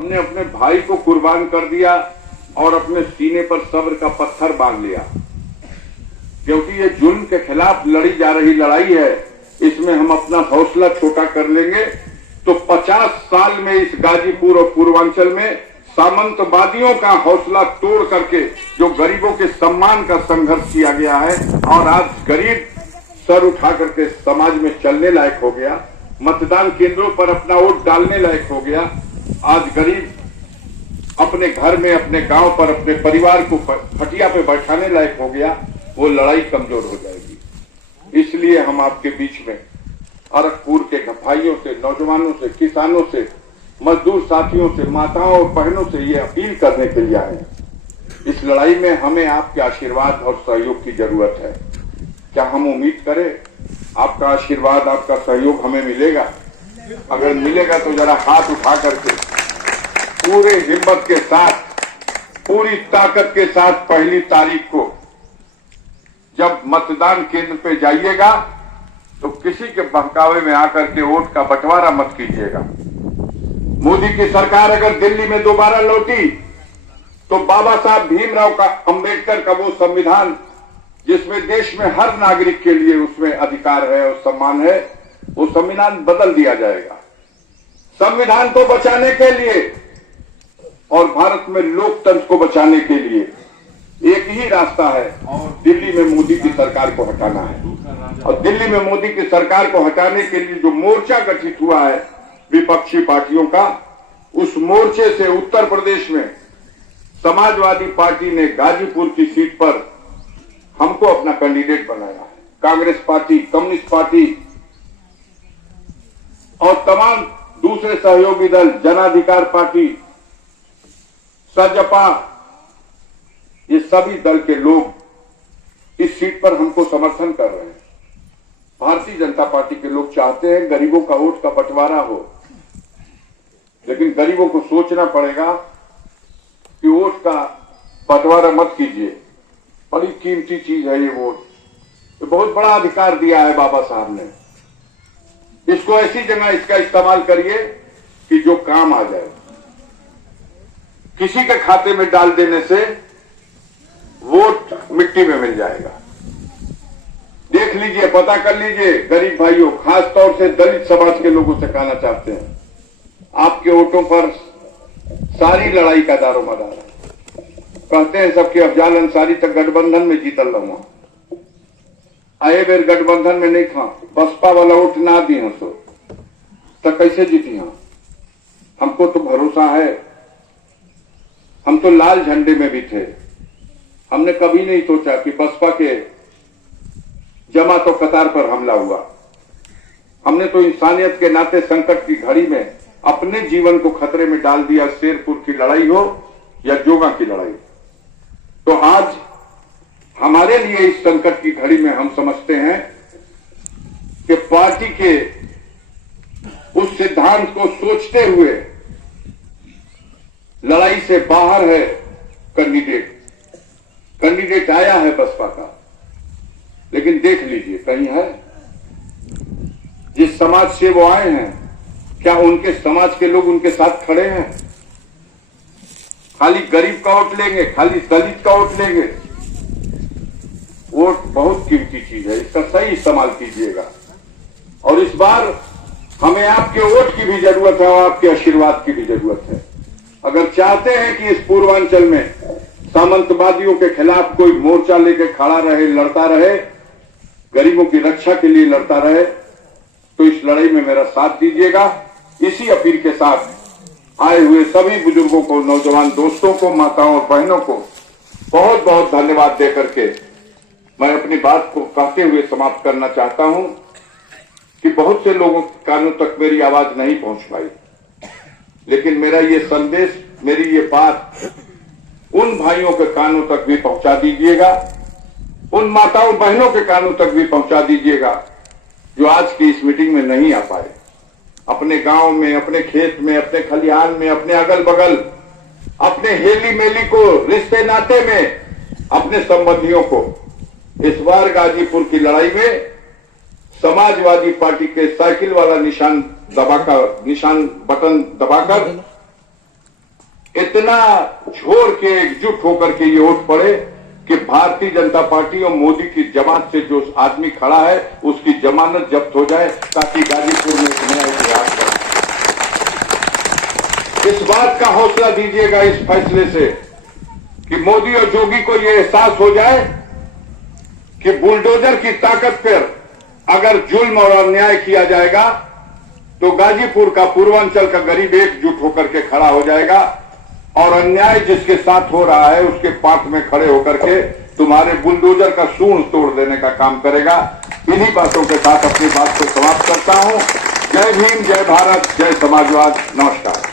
हमने अपने भाई को कुर्बान कर दिया और अपने सीने पर सब्र का पत्थर बांध लिया, क्योंकि ये जुल्म के खिलाफ लड़ी जा रही लड़ाई है। इसमें हम अपना हौसला छोटा कर लेंगे तो 50 साल में इस गाजीपुर और पूर्वांचल में सामंतवादियों का हौसला तोड़ करके जो गरीबों के सम्मान का संघर्ष किया गया है और आज गरीब सर उठा करके समाज में चलने लायक हो गया, मतदान केंद्रों पर अपना वोट डालने लायक हो गया, आज गरीब अपने घर में, अपने गांव पर, अपने परिवार को खटिया पे बैठाने लायक हो गया, वो लड़ाई कमजोर हो जाएगी। इसलिए हम आपके बीच में अरगपुर के भाइयों से, नौजवानों से, किसानों से, मजदूर साथियों से, माताओं और बहनों से ये अपील करने के लिए आए हैं। इस लड़ाई में हमें आपके आशीर्वाद और सहयोग की जरूरत है। क्या हम उम्मीद करें आपका आशीर्वाद, आपका सहयोग हमें मिलेगा? अगर मिलेगा तो जरा हाथ उठा करके पूरे हिम्मत के साथ, पूरी ताकत के साथ 1 तारीख को जब मतदान केंद्र पे जाइएगा तो किसी के बहकावे में आकर के वोट का बंटवारा मत कीजिएगा। मोदी की सरकार अगर दिल्ली में दोबारा लौटी तो बाबा साहब भीमराव का अंबेडकर का वो संविधान जिसमें देश में हर नागरिक के लिए उसमें अधिकार है और सम्मान है, वो संविधान बदल दिया जाएगा। संविधान को बचाने के लिए और भारत में लोकतंत्र को बचाने के लिए एक ही रास्ता है और दिल्ली में मोदी की सरकार को हटाना है। और दिल्ली में मोदी की सरकार को हटाने के लिए जो मोर्चा गठित हुआ है विपक्षी पार्टियों का, उस मोर्चे से उत्तर प्रदेश में समाजवादी पार्टी ने गाजीपुर की सीट पर हमको अपना कैंडिडेट बनाया है। कांग्रेस पार्टी, कम्युनिस्ट पार्टी और तमाम दूसरे सहयोगी दल, जनाधिकार पार्टी, सजपा, ये सभी दल के लोग इस सीट पर हमको समर्थन कर रहे हैं। भारतीय जनता पार्टी के लोग चाहते हैं गरीबों का वोट का बंटवारा हो, लेकिन गरीबों को सोचना पड़ेगा कि वोट का बंटवारा मत कीजिए। बड़ी कीमती चीज है ये वोट, तो बहुत बड़ा अधिकार दिया है बाबा साहब ने। इसको ऐसी जगह इसका इस्तेमाल करिए कि जो काम आ जाए। किसी के खाते में डाल देने से वोट मिट्टी में मिल जाएगा। देख लीजिए, पता कर लीजिए गरीब भाइयों, खास तौर से दलित समाज के लोगों से कहना चाहते हैं, आपके वोटों पर सारी लड़ाई का दारोमदार है। कहते हैं सबके अफजाल अंसारी तक गठबंधन में जीतल रहा, आए बेर गठबंधन में नहीं था, बसपा वाला वोट ना दी हूं तो कैसे जीती हूं? हमको तो भरोसा है, हम तो लाल झंडे में भी थे। हमने कभी नहीं सोचा कि बसपा के जमात और कतार पर हमला हुआ। हमने तो इंसानियत के नाते संकट की घड़ी में अपने जीवन को खतरे में डाल दिया, शेरपुर की लड़ाई हो या जोगा की लड़ाई। तो आज हमारे लिए इस संकट की घड़ी में हम समझते हैं कि पार्टी के उस सिद्धांत को सोचते हुए लड़ाई से बाहर है कैंडिडेट आया है बसपा का, लेकिन देख लीजिए कहीं है जिस समाज से वो आए हैं, क्या उनके समाज के लोग उनके साथ खड़े हैं? खाली गरीब का वोट लेंगे, खाली दलित का वोट लेंगे। वोट बहुत कीमती चीज है, इसका सही इस्तेमाल कीजिएगा। और इस बार हमें आपके वोट की भी जरूरत है और आपके आशीर्वाद की भी जरूरत है। अगर चाहते हैं कि इस पूर्वांचल में सामंतवादियों के खिलाफ कोई मोर्चा लेके खड़ा रहे, लड़ता रहे, गरीबों की रक्षा के लिए लड़ता रहे, तो इस लड़ाई में मेरा साथ दीजिएगा। इसी अपील के साथ आए हुए सभी बुजुर्गों को, नौजवान दोस्तों को, माताओं और बहनों को बहुत बहुत धन्यवाद देकर के मैं अपनी बात को कहते हुए समाप्त करना चाहता हूं कि बहुत से लोगों के कानों तक मेरी आवाज नहीं पहुंच पाई, लेकिन मेरा ये संदेश, मेरी ये बात उन भाइयों के कानों तक भी पहुंचा दीजिएगा, उन माताओं बहनों के कानों तक भी पहुंचा दीजिएगा जो आज की इस मीटिंग में नहीं आ पाए। अपने गांव में, अपने खेत में, अपने खलिहान में, अपने अगल बगल, अपने हेली मेली को, रिश्ते नाते में, अपने संबंधियों को इस बार गाजीपुर की लड़ाई में समाजवादी पार्टी के साइकिल वाला निशान दबाकर, निशान बटन दबाकर इतना छोड़ के एकजुट होकर के ये वोट पड़े कि भारतीय जनता पार्टी और मोदी की जमात से जो आदमी खड़ा है उसकी जमानत जब्त हो जाए, ताकि गाजीपुर में एक नया इतिहास बने। इस बात का हौसला दीजिएगा इस फैसले से कि मोदी और जोगी को यह एहसास हो जाए कि बुलडोजर की ताकत पर अगर जुल्म और अन्याय किया जाएगा तो गाजीपुर का, पूर्वांचल का गरीब एकजुट होकर के खड़ा हो जाएगा और अन्याय जिसके साथ हो रहा है उसके पाथ में खड़े होकर के तुम्हारे बुलडोजर का सूंड तोड़ देने का काम करेगा। इन्हीं बातों के साथ अपनी बात को समाप्त करता हूं। जय भीम, जय भारत, जय समाजवाद। नमस्कार।